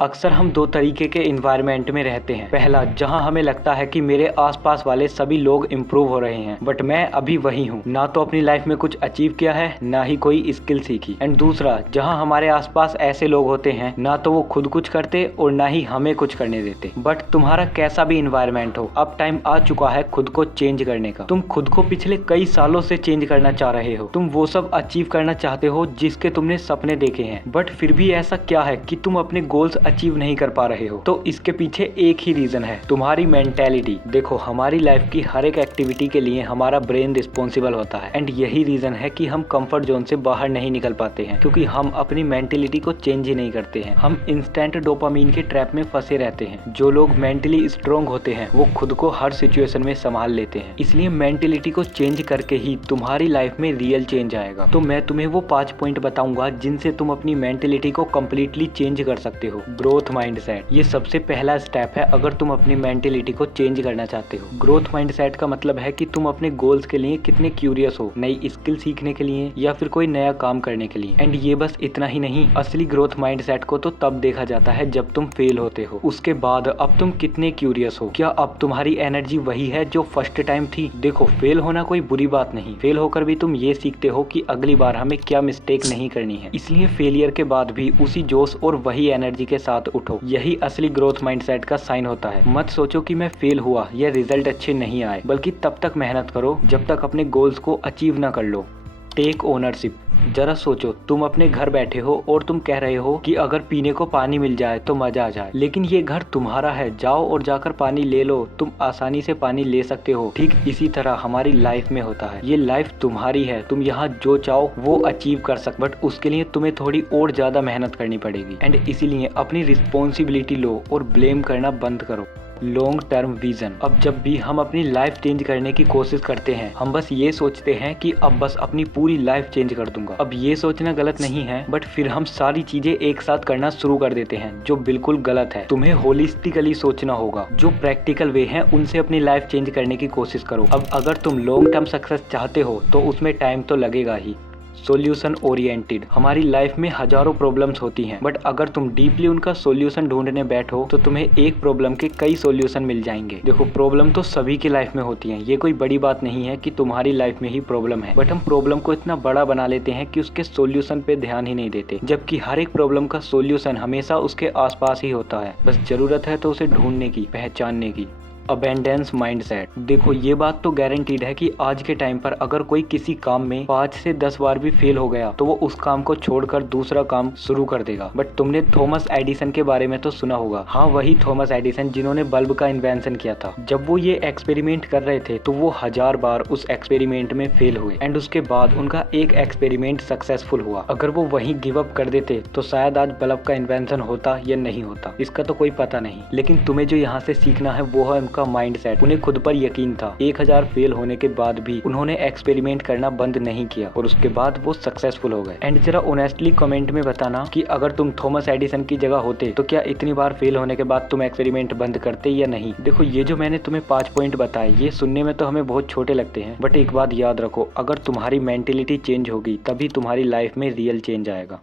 अक्सर हम दो तरीके के इन्वायरमेंट में रहते हैं। पहला, जहां हमें लगता है कि मेरे आसपास वाले सभी लोग इम्प्रूव हो रहे हैं बट मैं अभी वही हूं, ना तो अपनी लाइफ में कुछ अचीव किया है ना ही कोई स्किल सीखी। एंड दूसरा, जहां हमारे आसपास ऐसे लोग होते हैं ना तो वो खुद कुछ करते और ना ही हमें कुछ करने देते। बट तुम्हारा कैसा भी इन्वायरमेंट हो, अब टाइम आ चुका है खुद को चेंज करने का। तुम खुद को पिछले कई सालों से चेंज करना चाह रहे हो, तुम वो सब अचीव करना चाहते हो जिसके तुमने सपने देखे हैं, बट फिर भी ऐसा क्या है कि तुम अपने गोल्स अचीव नहीं कर पा रहे हो। तो इसके पीछे एक ही रीजन है, तुम्हारी मेंटेलिटी। देखो, हमारी लाइफ की हर एक एक्टिविटी के लिए हमारा ब्रेन रिस्पॉन्सिबल होता है एंड यही रीजन है कि हम कंफर्ट जोन से बाहर नहीं निकल पाते हैं, क्योंकि हम अपनी मेंटेलिटी को चेंज ही नहीं करते हैं। हम इंस्टेंट डोपामीन के ट्रैप में फंसे रहते हैं। जो लोग मेंटली स्ट्रॉन्ग होते हैं वो खुद को हर सिचुएशन में संभाल लेते हैं। इसलिए मेंटेलिटी को चेंज करके ही तुम्हारी लाइफ में रियल चेंज आएगा। तो मैं तुम्हें वो 5 पॉइंट बताऊंगा जिनसे तुम अपनी मेंटेलिटी को कम्प्लीटली चेंज कर सकते हो। ग्रोथ माइंडसेट, ये सबसे पहला स्टेप है अगर तुम अपनी मेंटेलिटी को चेंज करना चाहते हो। ग्रोथ माइंडसेट का मतलब है कि तुम अपने गोल्स के लिए कितने क्यूरियस हो, नई स्किल सीखने के लिए या फिर कोई नया काम करने के लिए। एंड ये बस इतना ही नहीं, असली ग्रोथ माइंडसेट को तो तब देखा जाता है जब तुम फेल होते हो। उसके बाद अब तुम कितने क्यूरियस हो, क्या अब तुम्हारी एनर्जी वही है जो फर्स्ट टाइम थी। देखो, फेल होना कोई बुरी बात नहीं, फेल होकर भी तुम ये सीखते हो कि अगली बार हमें क्या मिस्टेक नहीं करनी है। इसलिए फेलियर के बाद भी उसी जोश और वही एनर्जी के साथ उठो। यही असली ग्रोथ माइंडसेट का साइन होता है। मत सोचो कि मैं फेल हुआ या रिजल्ट अच्छे नहीं आए, बल्कि तब तक मेहनत करो जब तक अपने गोल्स को अचीव ना कर लो। टेक ओनरशिप, जरा सोचो, तुम अपने घर बैठे हो और तुम कह रहे हो कि अगर पीने को पानी मिल जाए तो मजा आ जाए, लेकिन ये घर तुम्हारा है, जाओ और जाकर पानी ले लो। तुम आसानी से पानी ले सकते हो। ठीक इसी तरह हमारी लाइफ में होता है। ये लाइफ तुम्हारी है, तुम यहाँ जो चाहो वो अचीव कर सकते, बट उसके लिए तुम्हें थोड़ी और ज्यादा मेहनत करनी पड़ेगी। एंड इसीलिए अपनी रिस्पॉन्सिबिलिटी लो और ब्लेम करना बंद करो। लॉन्ग टर्म विजन, अब जब भी हम अपनी लाइफ चेंज करने की कोशिश करते हैं हम बस ये सोचते हैं कि अब बस अपनी पूरी लाइफ चेंज कर दूंगा। अब ये सोचना गलत नहीं है, बट फिर हम सारी चीजें एक साथ करना शुरू कर देते हैं, जो बिल्कुल गलत है। तुम्हें होलिस्टिकली सोचना होगा, जो प्रैक्टिकल वे है उनसे अपनी लाइफ चेंज करने की कोशिश करो। अब अगर तुम लॉन्ग टर्म सक्सेस चाहते हो तो उसमें टाइम तो लगेगा ही। सॉल्यूशन ओरिएंटेड, हमारी लाइफ में हजारों प्रॉब्लम्स होती हैं, बट अगर तुम डीपली उनका सॉल्यूशन ढूंढने बैठो तो तुम्हें एक प्रॉब्लम के कई सॉल्यूशन मिल जाएंगे। देखो, प्रॉब्लम तो सभी की लाइफ में होती है, ये कोई बड़ी बात नहीं है कि तुम्हारी लाइफ में ही प्रॉब्लम है, बट हम प्रॉब्लम को इतना बड़ा बना लेते हैं कि उसके सॉल्यूशन पे ध्यान ही नहीं देते, जबकि हर एक प्रॉब्लम का सॉल्यूशन हमेशा उसके आसपास ही होता है। बस जरूरत है तो उसे ढूंढने की, पहचानने की। अबेंडेंस माइंडसेट, देखो ये बात तो गारंटीड है कि आज के टाइम पर अगर कोई किसी काम में 5 से 10 बार भी फेल हो गया तो वो उस काम को छोड़कर दूसरा काम शुरू कर देगा। बट तुमने थॉमस एडिसन के बारे में तो सुना होगा। हाँ, वही थॉमस एडिसन जिन्होंने बल्ब का इन्वेंशन किया था। जब वो ये एक्सपेरिमेंट कर रहे थे तो वो 1000 बार उस एक्सपेरिमेंट में फेल हुए एंड उसके बाद उनका एक एक्सपेरिमेंट सक्सेसफुल हुआ। अगर वो वहीं गिव अप कर देते तो शायद आज बल्ब का इन्वेंशन होता या नहीं होता, इसका तो कोई पता नहीं। लेकिन तुम्हें जो यहाँ से सीखना है वो है का माइंडसेट। उन्हें खुद पर यकीन था। 1000 फेल होने के बाद भी उन्होंने एक्सपेरिमेंट करना बंद नहीं किया और उसके बाद वो सक्सेसफुल हो गए। एंड जरा ऑनेस्टली कमेंट में बताना कि अगर तुम थॉमस एडिसन की जगह होते तो क्या इतनी बार फेल होने के बाद तुम एक्सपेरिमेंट बंद करते या नहीं। देखो, ये जो मैंने तुम्हें 5 पॉइंट बताए ये सुनने में तो हमें बहुत छोटे लगते हैं, बट एक बात याद रखो, अगर तुम्हारी मेंटेलिटी चेंज होगी तभी तुम्हारी लाइफ में रियल चेंज आएगा।